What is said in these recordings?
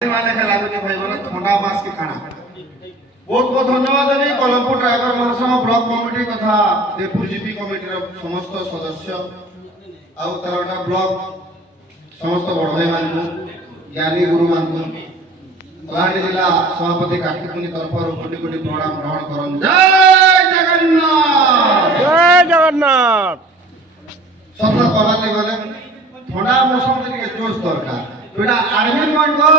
ठंडा मास के खाना बहुत बहुत धन्यवाद देवी कलमपुर ड्राइवर महासम ब्लॉक कमिटी तथा देवपुर जीपी कमिटी समस्त सदस्य आउ तरटा ब्लॉक समस्त बड़ भाई मान ज्ञानी गुरु मान कलाहांडी जिला सभापति कार्तिक तरफ कोटि कोटि प्रणाम ग्रहण करन। जय जगन्नाथ जय जगन्नाथ। सत कहले गले ठंडा मौसम के जोश दरकार बेटा आर्मी मानकर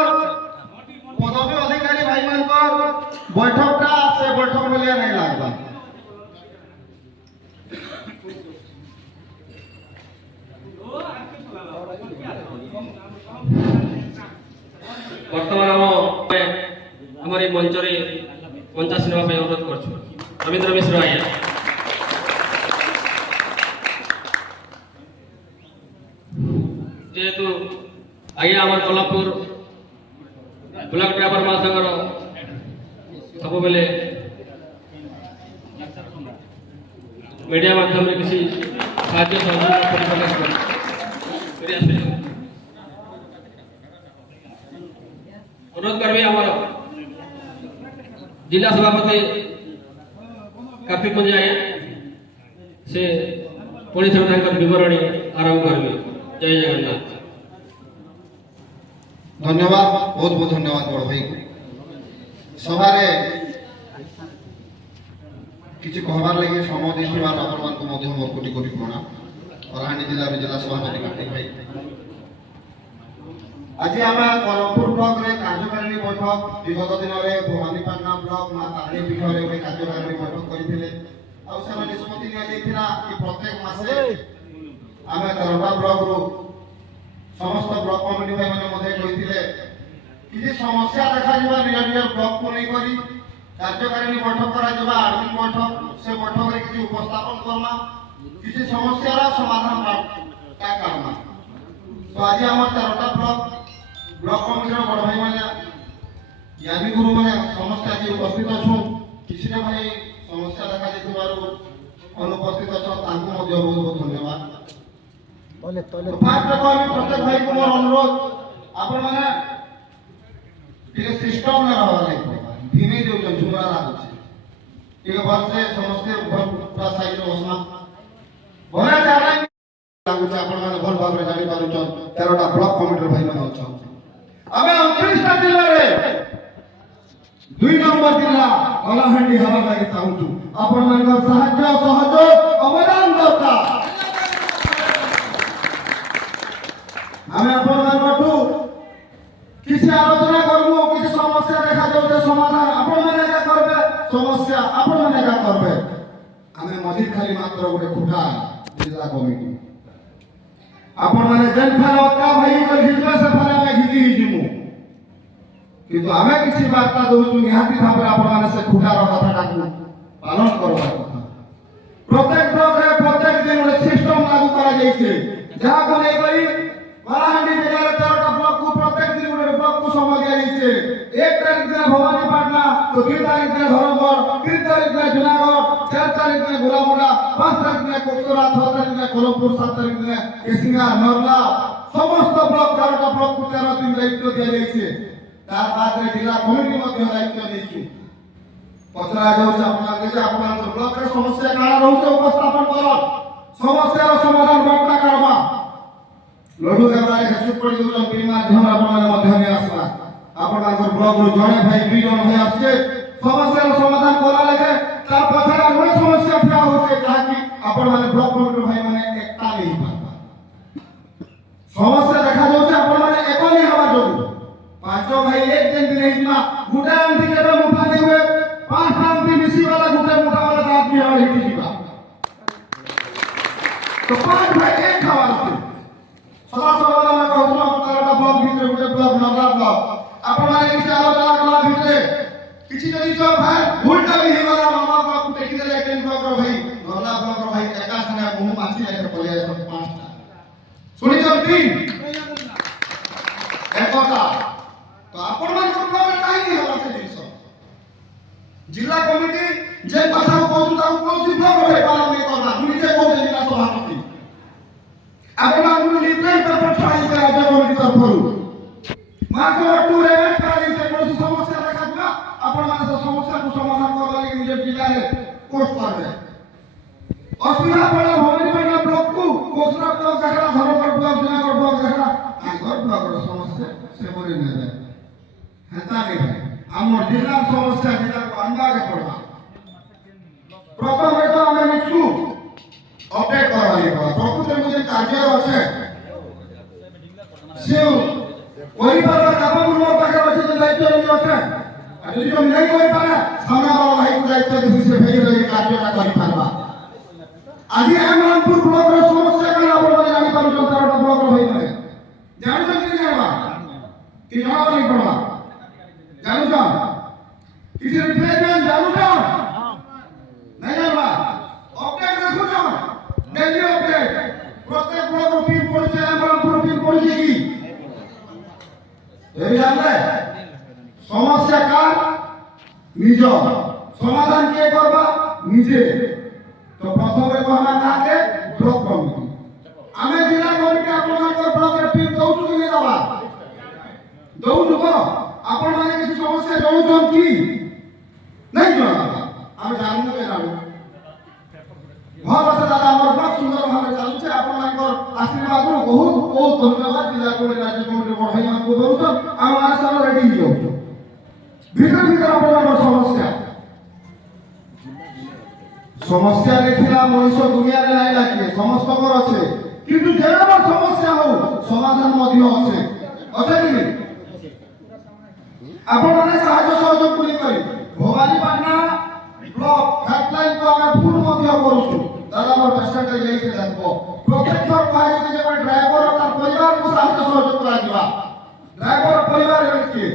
पदवी अधिकारी भाई मानकर बैठकटा से बैठक मिलिया नहीं लागबा। बर्तमान आम मंचरे पंचासी नाम अनुरोध कर रवींद्र मिश्र आज्ञा जेहेतु आज्ञा आम कोल्हापुर ब्लॉक ड्राइवर महासंघर सब बेले मीडिया माध्यम किसी साहाय्य सहयोग अनुरोध करबे आमर जिला सभापति कार्तिक मंजी आए से पुणी थे विवरणी आरंभ करेंगे। जय जगन्नाथ। धन्यवाद बहुत बहुत धन्यवाद बड़ भाई सभारे किसी कहबार लगे समय देथिबार आपण मान को मध्य मोर कोटि कोटि प्रणाम। कलाहांडी जिला जिला सभापति कार्तिक भाई आज आम कलमपुर ब्लॉक रे कार्यकारिणी बैठक विगत दिन में भवानीपाटना ब्लॉक माँ तारिणी पीठ में कार्यकारिणी बैठक करते निष्पत्ति निया कि प्रत्येक मासे आम तरटा ब्लॉक रु समस्त ब्लॉक कमिटी भाई मैंने किसी समस्या देखा निज निज ब्लॉक को लेकर कार्यकारिणी बैठक करा आर्मी बैठक से बैठक में किसी उपस्थापन करना किसी समस्या समाधान करना। तो आज आम तरटा ब्लॉक कमिटी बड़ भाई मैंने ज्ञानी गुरु मैंने समस्त आज उपस्थित अच्छु किसी भाई समस्या देखा अनुपस्थित अच्छा बहुत बहुत धन्यवाद। प्रत्येक भाई को मोर अनुरोध आपण मैंने सिस्टम में रहा धीमे जो झुमरा लागुचे भलसे समस्ते पूरा साइड बसना भले लागुचे आपण मैंने भल भाव जानी पारुछन 13टा ब्लॉक कमिटी भाई मैंने अच्छा आमे 29टा जिल्ला रे 2 नंबर जिला कलाहांडी हवा लागि चाहूछु आपण मानकर साहाय्य सहयोग अवदान दरकार। आमे आपण मानकटू किसी आलोचना करबो किसी समस्या देखा जाउते समाधान आपण माने का करबे समस्या आपण माने का करबे आमे मजिद खाली मात्र गोटे खुटा जिला कमिटी आपण माने जेन फाल अक्का भाई को घिचबे से फाल में घिची हिजिमु किंतु आमे किसी वार्ता दोछु निहाती भाबे आपण माने से खुटार कथाटा को पालन करबा कथा। प्रत्येक ब्लॉक रे प्रत्येक दिन रे सिस्टम लागू करा जाइछे जहा को नै करी कलाहांडी जिला रे 13टा ब्लॉक को प्रत्येक दिन रे ब्लॉक को समय दिया जाइछे। 1 तारीख दिन भवानीपाटना तो 2 तारीख दिन धरमगढ़ 3 तारीख दिन जुनागढ़ 4 तारीख दिन गोलामुड़ा 5 तारीख दिन कोकरा 6 तारीख दिन कोल्हापुर 7 तारीख दिन केसिंगा नरला समस्त ब्लॉक 13टा ब्लॉक को 13 दिन दायित्व दिया जाइछे। तार बाद रे जिला कमिटी मध्ये दायित्व देछु पचरा जाउ जे आपन ब्लॉक रे समस्या काना रहउछे उपस्थापन कर समस्या समाधान बाटा करबा लडू गाबरा हेचु पड़ी दउछन पी माध्यम आपण माने मध्ये ने आसला आपण ब्लॉक रो जणे भाई 2 जण भाई आछे समस्या समाधान करा लेके तार पछरा कोन समस्या फिरा होते ताकि आपण माने ब्लॉक कमिटी भाई माने एकता नहीं पाबा समस्या देखा जाउछे आपण माने एक नहीं हवा जो पांचो भाई एक दिन नहीं हिमा गुटा आंटी केबे मुठा देबे 5 आंटी मिसी वाला गुटा मुठा वाला आदमी और हिटी जीवा तो 5 भाई एक खावा सदा सदा में कहूँ तरटा ब्लॉक भीतर गोटे ब्लॉक नगरा ब्लॉक आपण माने किसी आलोचना कला भीतर किसी जदी जो भाई भूलटा भी हिवाला मामा ब्लॉक को देखि देले एक ब्लॉक रो भाई नगरा ब्लॉक रो भाई एका संगे मुंह माछी लेके पलिया सब 5टा सुनि जो 3 एकटा तो आपण मान को ब्लॉक काहे नहीं होला से जिंस जिला कमिटी जे कथा को ता को ब्लॉक रे पालन नहीं करना निजे को जिला सभापति आपण मान को लिपलेट पर पठाई के राज्य कमिटी तरफ मात्र 2 পোস্ট করবে অসুবিধা পড়ে ভবানীপাটনা ব্লকକୁ কোসরা ব্লক দেখা ধরমগড় ব্লক জুনাগড় ব্লক দেখা তাঙ্কর ব্লকর সমস্যা সেমনি নেবে হেতা নেবে আমার জেলার সমস্যা জেলাକୁ আনবাকে পড়বা প্রথমে তো আমি নিচু অপডেট করা লাগিব প্রকৃত যে কার্য আছে সে পরিবারের কাপড়গুলো পাখে আছে যে দায়িত্ব নিয়ে আছে আর যদি তুমি নাই করে পারে সামনে বড় ভাইকে দায়িত্ব দিয়ে সে ভেঙে ভেঙে কার্যটা করে পারবা আজি রামপুর ব্লকের সমস্যা কেন আপনারা জানি পারুছেন তারা ব্লকের ভাই মানে জানুছেন কি জানবা কি জমা নাই পড়বা জানুছ কিছু রিপ্লেসমেন্ট জানুছ নাই জানবা অপডেট দেখুছ ডেইলি অপডেট প্রত্যেক ব্লক পিন পড়ছে রামপুর পিন পড়ছে কি এই জানলে সমস্যা কার নিজ সমাধান কে করবা নিজে তো প্রথমে কহবা কাকে ব্লক কমিটি আমি জেলা কমিটি আপনাদের ব্লকের টিম দৌড়ু কি দেবা দৌড়ু তো আপন মানে কিছু সমস্যা জড়ুন কি নাই জানা আমি জানবো কে জানবো ভাল আছে দাদা আমার ব্লক সুন্দর ভাবে চালুছে আপনাদের আশীর্বাদ বহুত বহুত ধন্যবাদ জেলা কমিটি রাজ্য কমিটি বড় ভাই আমাকে বলুন আমার আশা রেডি হয়ে যাও ভিতর ভিতর আপনাদের সমস্যা সমস্যা দেখিলা মনুষ্য দুনিয়ারে নাই লাগে সমস্তকর আছে কিন্তু যেন সমস্যা হোক সমাধান মধ্যে আছে আছে কি আপনারা সাহায্য সহযোগ করি ভবানীপাটনা ব্লক হেল্পলাইন তো আমরা ফুল মধ্যে করুছু দাদা আমার পেশেন্ট যাইতে দেখবো প্রত্যেক কাহিনী যে ড্রাইভার আর তার পরিবারকে সাহায্য সহযোগ করা দিবা ড্রাইভার পরিবার কি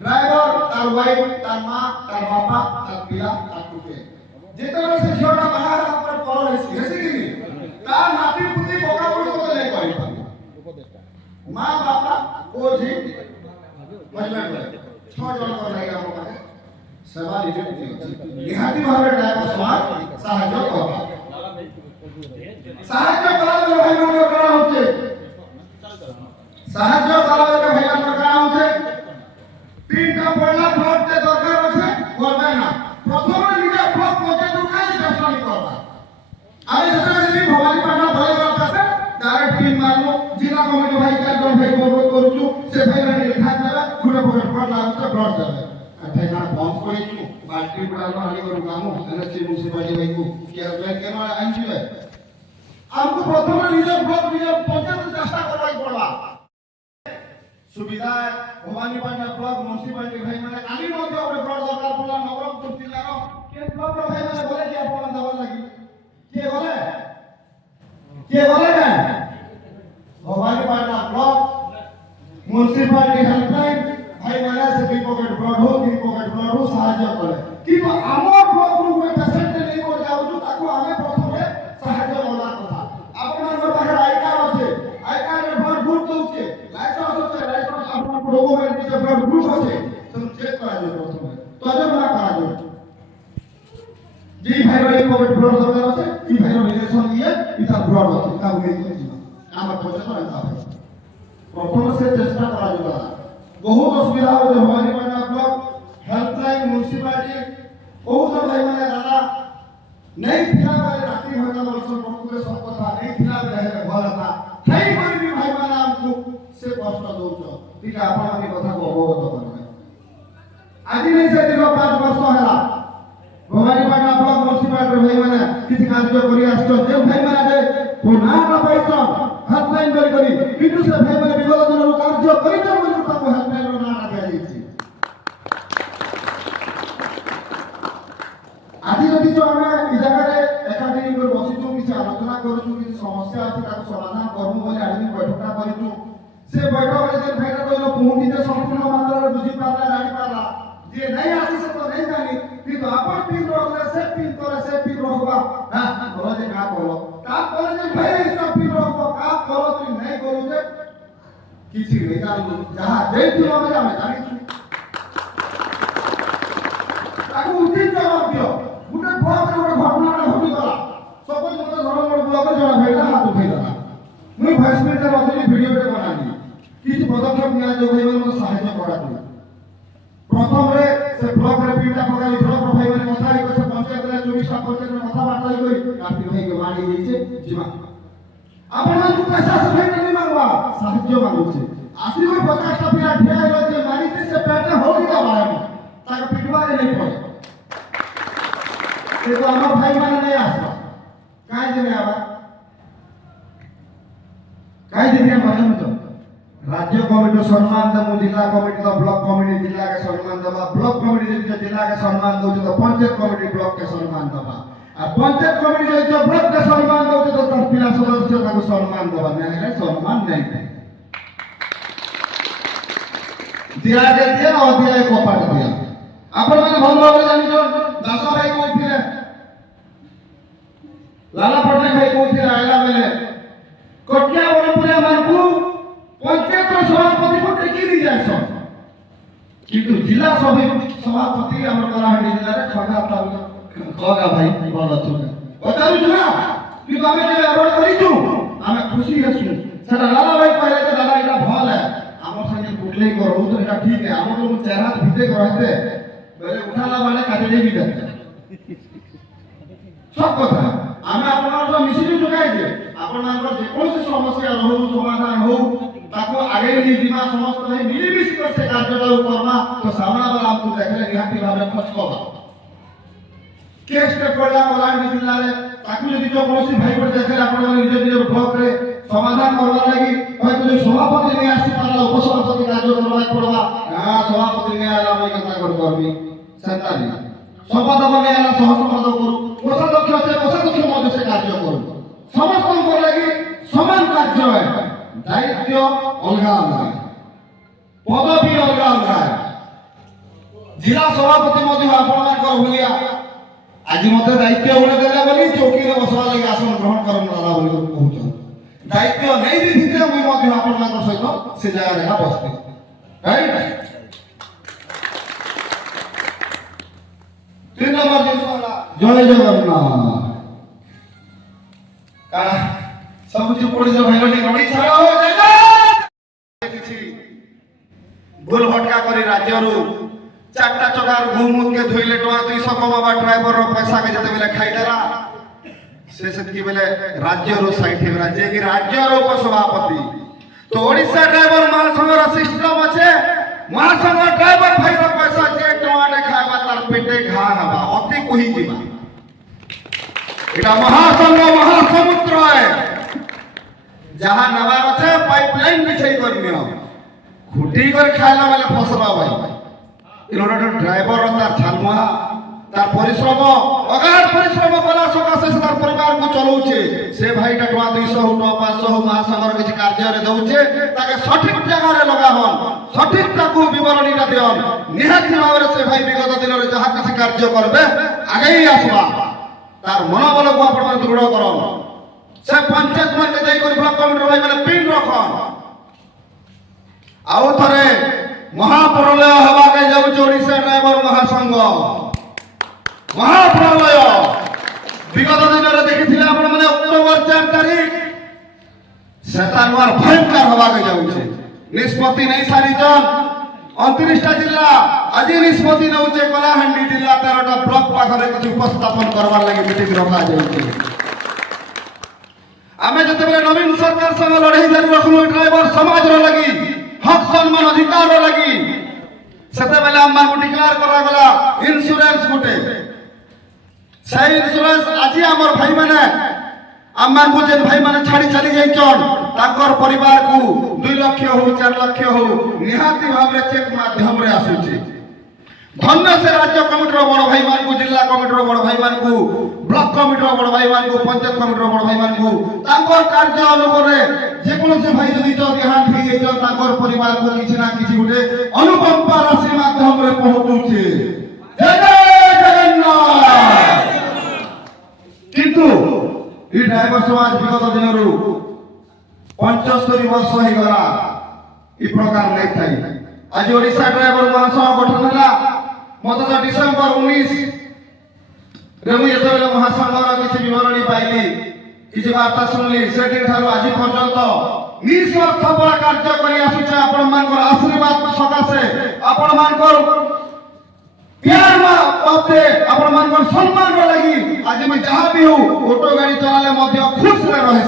ড্রাইভার তার ওয়াইফ তার মা তার বাবা তার পিলা তার টুকে যেତେବେଳେ ସେ ଝିଅଟା ବାହା ହେଲା ପରେ ପର ହେସି କି ତା ନାତି ପୁତି ପକା ପଡ଼ି କଥା ନାଇଁ କରିପାରି ମା ବାପା ଓ ଝି ହଜବେଣ୍ଡ ଛଅ ଜଣଙ୍କ ଲାଗି ଆମ ପାଖେ ସେବା ନିଯୁକ୍ତି ଅଛି ନିହାତି ଭାବେ ଡ୍ରାଇଭର ସମାଜ ସାହାଯ୍ୟ କରବା ସାହାଯ୍ୟ କଲାବେଳେ ଭାଇମାନଙ୍କ କାଣା ହଉଛି ସାହାଯ୍ୟ କଲାବେଳେ ଭାଇମାନଙ୍କ କାଣା ହଉଛି ତିନଟା ପଡିଲା ବ୍ଲଡଟେ ଦରକାର ଅଛି করবে না প্রথমে নিজে ব্লক পঞ্চায়েত কাজ চেষ্টা করবা আমি যেটা যদি ভবানীপাটনা ভাইয়ের কাছে ডাইরেক্ট টিম মারবো জেলা কমিটি ভাই কার্য ভাই অনুরোধ করছু সে ভাই মানে লেখা দেবে গুড়ে পকেট ফট লাগছে ব্লক দেবে আর ভাই না বন্ধ করেছু বালতি বুড়ানো হালি করু কামু এনএসসি মিউনিসিপালিটি ভাইকু কেয়ার কেন আনছিবে আমকু প্রথমে নিজে ব্লক নিজে পঞ্চায়েত চেষ্টা করবাই পড়বা সুবিধা ভবানীপাটনা ব্লক মিউনিসিপালিটি ভাই মানে কালি মধ্যে ওরে ব্লক দরকার পড়লা নবরঙ্গপুর জেলার কে ব্লক ভাই মানে বলে কি আপনারা দেওয়ার লাগি কে বলে না ভবানীপাটনা ব্লক মিউনিসিপালিটি হেল্পলাইন ভাই মানে সে দুই পকেট ব্লড হো তিন পকেট ব্লড হো সাহায্য করে কিন্তু আমার ব্লক রু ওই পেশেন্ট নেই করে যাউছু তাকু আমি প্রথমে সাহায্য করা কথা আপনাদের পাখে আই কার্ড আছে আই কার্ডের ব্লড গ্রুপ দউছে লাইসেন্স আছে লাইসেন্স আপনার ডকুমেন্ট যে ব্লড গ্রুপ আছে সেটা চেক করা যাবে প্রথমে তজমা করা যাবে যে ভাইয়ের পকেট ব্লড দরকার আছে এই ভাইয়ের রিলেশন দিয়ে ইতার ব্লড আছে কাউ নেই আমার পয়সা না হবে প্রথমে সে চেষ্টা করা যাবে বহুত অসুবিধা হচ্ছে ভবানীপাটনা ব্লক হেল্পলাইন মিউনিসিপালিটি বহুত ভাই মানে দাদা नहीं थिला वाले रात्रि होता बलसन प्रभुले सब कथा नहीं थिला रहे घर था થઈ કરી ભાઈ મારા ଆମକୁ ସେ କଷ୍ଟ ଦଉଛ ଟିକେ ଆପଣ ଏ କଥାକୁ ଅବଗତ କରିବେ ଆଜି નહીં ସେ ଦିନ 5 ବର୍ଷ ହେଲା ଭବାନୀପାଟନା ବ୍ଲକ ମ୍ୟୁନିସିପାଲିଟି ଭାଇ ମାନେ କିଛି କାର୍ଯ୍ୟ କରି ଆସିଛ ଯେ ଭାଇ ମାନେ ନା ପାଇଛ ହେଲ୍ପଲାଇନ କରି କିନ୍ତୁ ସେ ଭାଇ ମାନେ ବିଗତ ଦିନରୁ କାର୍ଯ୍ୟ କରିଛ ବୋଲି ତାକୁ ହେଲ୍ପଲାଇନର ନାଁ ଦିଆଯାଇଛି আজি যদি তো আমরা এই জায়গায় একাডেমি করে বসিছু কিছু আলোচনা করছু কিছু সমস্যা আছে তাকে সমাধান করবো বলে আজ বৈঠকটা করিছু সে বৈঠকরে যে ভাইটা কইলো পুঁটিতে সম্পূর্ণ মাত্রারে বুঝি পারলা জানি পারলা যে নাই আসি সে তো নাই জানি কিন্তু আপন পিন রহলে সে পিন করে সে পিন রহবা হ্যাঁ বলো যে কা বলো তা বলে যে ভাই সব পিন রহবা কা বলো তুই নাই করু যে কিছু নেই জানি যাহা যেই তুই আমি জানিছু তাকে উচিত জবাব দিও গুটে ব্লকের ଗୋଟେ ঘটনাটা ঘটিগলা সবাই মতে ধরমগড় ব্লকের জনা ভাইটা হাত উঠাইলা মুই ভয়েস মেসেজ অদিনে ভিডিওতে বানালি কিছু পদক্ষেপ নিয়া যে ভাইମାନେ মতে সাহায্য করাতু প্রথমে সে ব্লকরে পিটা পকালি ব্লক ভাইମାନେ কথা হই সে পঞ্চায়েতরে চুরি ପ୍ରତିଷ୍ଠା ପର୍ଯ୍ୟନ୍ତ କଥାବାର୍ତ୍ତା କରି କାଫି ଭାଇকে ମାରି ଦେଇছে ଯିମା ଆପଣଙ୍କୁ ପଇସା ସହାୟତା नहीं मांगवा साहाଯ୍ୟ मांगुଛି ଆସିବ 50ଟା ପିଲା ଠିଆ ହେଲେ ଯେ ମାରିତେ ସେ ପେଟେ ହୋଇ ଯାବା ତାକୁ ପିଟବାରେ नहीं ପଡେ देखो আমার ভাই মানে नहीं আসবা কাই দিনে আবার কাই দিনে মালুম তো राज्य कमिटी सम्मान देबो जिला कमिटी तो ब्लॉक कमिटी जिला के सम्मान देबा ब्लॉक कमिटी जे जिला के सम्मान दो तो पंचायत कमिटी ब्लॉक के सम्मान देबा आ पंचायत कमिटी जे ब्लॉक के सम्मान दो तो तर पिला सदस्य ताको सम्मान देबा नहीं सम्मान नहीं दिया दे दिया और दिया को पाट दिया आपण माने भल भाबरे जानि जो दास भाई कोथिले लाला पटनायक भाई कोथिले आइला बेले कोटिया बरपुरिया मानकू पंचायत सभापति को टेकी दी जाए किंतु जिला सभापति हमर कलाहांडी जिला रे खगा तालुका खगा भाई बोल अछु पचारु छु ना कि आमे जे अवॉर्ड करी छु आमे खुशी हसु सेटा लाला भाई कहले जे दादा एटा भल है हमर संगे बुटले करू तो एटा ठीक है हमर तो चेहरा भिते रहते बेले उठाला माने काटे दे भी देते सब कथा आमे आपन मिसिजु जुगाई दे आपन जे कोन से समस्या रहू समाधान हो ताको आगे नहीं दिमा समस्त भाई मिलीमिशी कर से कार्यक्रम करना तो सामना वाला हमको देखले निहाती भाबे खचकबा केस के पडला कलाहांडी जिल्ला रे ताकू यदि जो कोसी भाई पर देखले आपण माने निज निज ब्लॉक रे समाधान करवा लागि भाई तो सभापति नहीं आसी पाला उपसभापति कार्य करवा पड़वा हां सभापति नहीं आला मैं कथा करबी संतानी संपादक नहीं आला सह संपादक करू कोषाध्यक्ष से कोषाध्यक्ष मध्य से कार्य करू समस्त को लागि समान कार्य है दायित्व अलगा अलगा पदवी अलगा अलगा जिला सभापति मध्य आपनकर भलिया आज मते दायित्व उड़े देले बोली चौकी रे बसवा लागि आसन ग्रहण करन वाला बोली कहउछ दायित्व नहीं दिथिते मुई मध्य आपनकर सहित से जगह रे बसते राइट 3 नंबर जिस वाला जय जगन्नाथ का सब जो पड़ी जो भाई लोग रड़ी छाड़ा हो जाएगा किसी भूल भटका करी राज्य रु चारटा चकार घूम के धोइले टवा 200 कमाबा ड्राइवर रो पैसा के जते बेले खाई देला से की बेले राज्य रु साइड हे राज्य की राज्य रो उपसभापति तो ओडिसा ड्राइवर महासंघ रो सिस्टम আছে महासंघ ड्राइवर भाई रो पैसा जे टवा ने खाबा तार पेटे घा हबा अति कोही जीवा एटा महासंघ महासमुद्र है जहां नवार আছে पाइपलाइन बिछाई करनियो खुटी कर खाइला वाले फसबा भाई इनोडा ड्राइवर तार छालमा तार परिश्रम अगाध परिश्रम कला सकासे से तार परिवार को चलाउछे से भाई टवा 200 टवा 500 महासंघर किछ कार्य रे दउछे ताके सठिक जगह रे लगावन सठिक ताकू विवरणीटा दियन निहाती भाबरे से भाई विगत दिन रे जहा किछ कार्य करबे आगे ही आसबा तार मनोबल को आपण मन दृढ़ करन से पंचायत में जाई कर ब्लॉक कमिटी भाई माने पिन रखन आउ थरे महाप्रलय हवा के जाउ ओडिशा ड्राइवर महासंघ महाप्रलय विगत दिन रे देखिथिले आपण माने अक्टोबर 4 तारिख सेतानवार भयंकर हवा के जाउ छे निष्पत्ति नहीं सारी जन 29टा जिल्ला आज निष्पत्ति नउचे कलाहांडी जिल्ला 13टा ब्लॉक पाखरे किछ उपस्थापन करवार लागि मीटिंग रखा जाउछे आमे जते बेले नवीन सरकार संग लड़ाई जारी रखलु ड्राइवर समाज रो लगी हक सम्मान अधिकार रो लगी सेते बेले हमन को डिक्लेयर करा गला इंश्योरेंस गुटे सही इंश्योरेंस आज हमर भाई माने हमन को जे भाई माने छाड़ी चली जाई चन ताकर परिवार को 2 लाख हो 4 लाख हो निहाती भाबरे चेक माध्यम रे आसुची धन्य से राज्य कमिटी रो बड़ भाई मान को जिला कमिटी रो बड़ भाई मान को ब्लॉक कमिटी रो बड़ भाई मान को पंचायत कमिटी रो बड़ भाई मान को तांकर कार्य अनुसारे जे कोनो से भाई जदी तो देहांत हो गई तो तांकर परिवार को किछि ना किछि गुटे अनुकंपा राशि माध्यम रे पहुंचुचे जय जगन्नाथ किंतु ई ड्राइवर समाज विगत दिन रो 75 वर्ष हो गला ई प्रकार नै थाई आज ओडिशा ड्राइवर महासंघ गठन होला मत डिसेंबर 19 रे मुझे जेतेबेले महासंघर किसी विवरणी पाइली किसी वार्ता सुनली से दिन ठारू आज पर्यंत निस्वार्थपर कार्य करी आसुचे आपण मानकर आशीर्वाद सकाशे आपण मानकर प्यार बाबते आपण मान सम्मान लगी आज मैं जहाँ भी हूँ ऑटो गाड़ी चलाले मध्य खुश रहे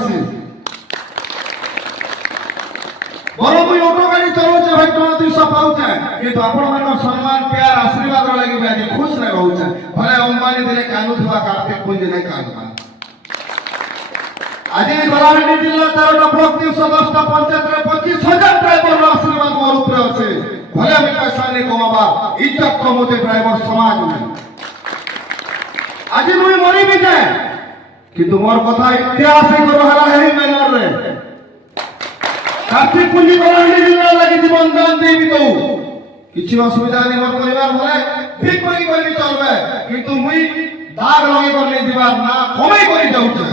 बरो मुई ऑटो गाड़ी चलाउछे भाई टका 200 पाउछे किंतु आपण मान सम्मान प्यार आशीर्वाद लगी मैं आज खुश रहउछे भले अंबानी दिले कानुथवा कार्तिक पुंज नै कानुवा आज बलाहांडी जिल्ला 13टा ब्लॉक 310टा पंचायत रे 25,000 ड्राइवर आशीर्वाद मोर ऊपर আছে भले আমি पैसा नहीं कमाबा इज्जत कमोते ड्राइवर समाज में आज मुई मरी भी जाए किंतु मोर कथा इतिहास को रहा है मेनर रे कार्तिक पुंजी बलाहांडी जिल्ला लागि जीवन दान देबी तो किछि असुविधा नहीं मोर परिवार भले ठीक करी चलबे किंतु मुई दाग लगे कर नहीं दिबार ना कमाई करी जाउछे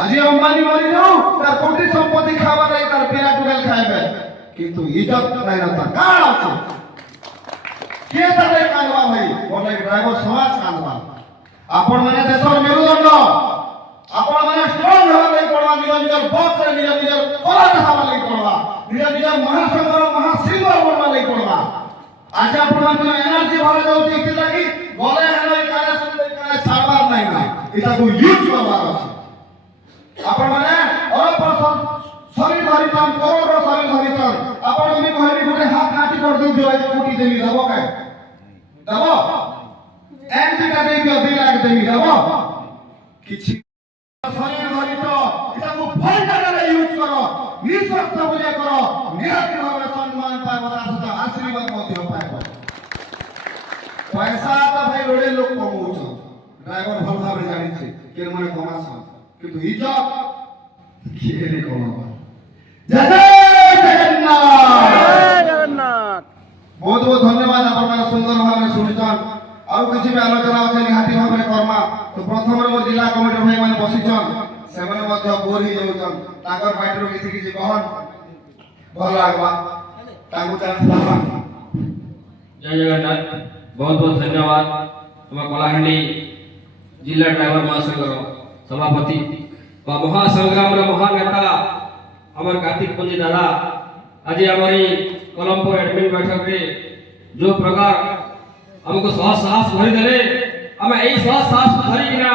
आज अंबानी मरी जाऊ तार कोटी संपत्ति खावा नहीं तार पेरा टुगल खाएबे किंतु इज्जत नहीं रहता काण আছে के तारे कानवा भाई बोले ड्राइवर समाज कानवा आपण माने देशर मेरुदंड आपण माने स्ट्रांग होवा नहीं पड़वा निज बॉक्स रे निज कला देखावा नहीं पड़वा निज महासंगर महासिंह बनवा नहीं पड़वा आज आपण माने एनर्जी भरा जाउती कि लागि बोले हेले काले सुनले काले छाड़बार नहीं ना इटा को यूज करवार আছে आपण माने अपर शरीर धरितन करोड़ शरीर धरितन आपण मी कहली गोटे हाथ काटी कर दउ जो आज कोटी देवी दबो काय दबो एंटी का देवी 2 लाख देवी दबो किछि शरीर धरित इटा को भल जगह रे यूज करो निस्वार्थ बुझे करो निरति भाव सम्मान पाइबो सदा आशीर्वाद मध्य पाइबो पैसा त भाई रोडे लोग कमौछ ड्राइवर भल भाव रे जानि छै के माने कमास किंतु इज्जत केरे कमाबा जय जगन्नाथ बहुत बहुत धन्यवाद आपण सुंदर भाव में सुनिछन और किछि भी आलोचना अछि निहाती भाव में कर्मा तो प्रथम रो जिला कमिटी भाई माने बसिछन से माने मध्य बोर ही जाउछन ताकर पार्टी रो किछि कहन भल लागबा ताकू चांस लाबा जय जगन्नाथ बहुत बहुत धन्यवाद हम कलाहांडी जिला ड्राइवर महासंघर सभापति महासंग्राम महान नेता हमर कार्तिक पुंजी दादा आज हमारी कोलंबो एडमिन बैठक रे जो प्रकार हमको साहस भरी देले हम एई साहस भरी बिना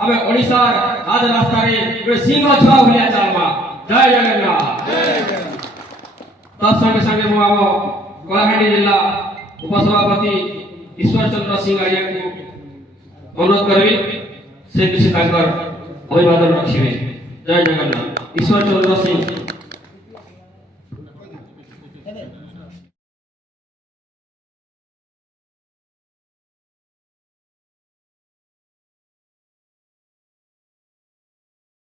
हम ओडिसा राज रास्ता रे एक सिंह छुआ भलिया चालमा जय जगन्नाथ तब संगे संगे मु हम कलाहांडी जिला उपसभापति ईश्वर चंद्र सिंह आर्य को अनुरोध करबी से किसी ताकर अभिवादन रखिबे जय जगन्नाथ ईश्वर चंद्र सिंह